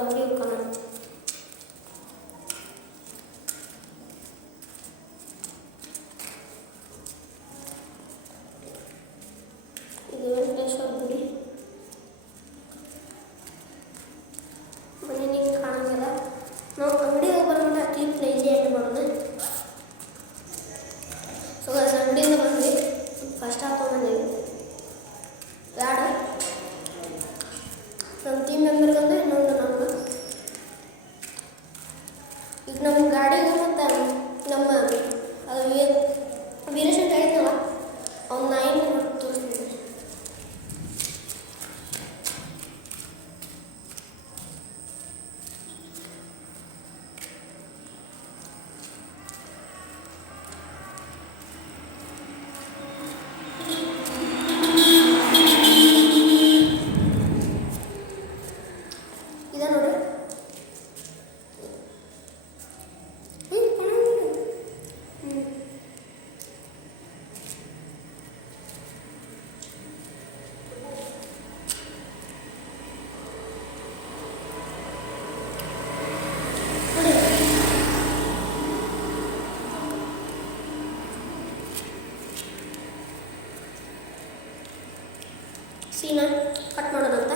ಅಂಗಡಿ ಹೋಗೋಣ. ಇದು ವೆಂಕಟೇಶ್ವರ ಗುಡಿ ಮನೆ ನಿಂಗೆ ಕಾಣಂಗಿಲ್ಲ. ನಾವು ಅಂಗಡಿ ಹೋಗೋಣ ಕ್ಲಿಪ್ ನೈಜೆ ಎಂಡ್ ಮಾಡೋಣ. ಸೊ ಅಂಗಡಿಯಿಂದ ಬಂದ್ವಿ, ಫಸ್ಟ್ ಹಾಕೊಂಡ್ಬಂದ್ವಿ ಯಾರು ನಮ್ಮ ಟೀಮ್ ಮೆಂಬರ್ಗೆ ಅಂದರೆ ಇನ್ನೊಂದು ನಮ್ಮ ಈಗ ನಮ್ಮ ಗಾಡಿಗೆ ಮತ್ತು ನಮ್ಮ ಅದು ವೀರೇಶನ್ ಹೇಳಿದ್ನಲ್ಲ ಅವ್ನು ನಾಯಿ ತೋರಿಸ್ತೀನಿ. ಇದೆ ನೋಡಿ. ಸೀನಾ ಕಟ್ ಮಾಡೋದಂತ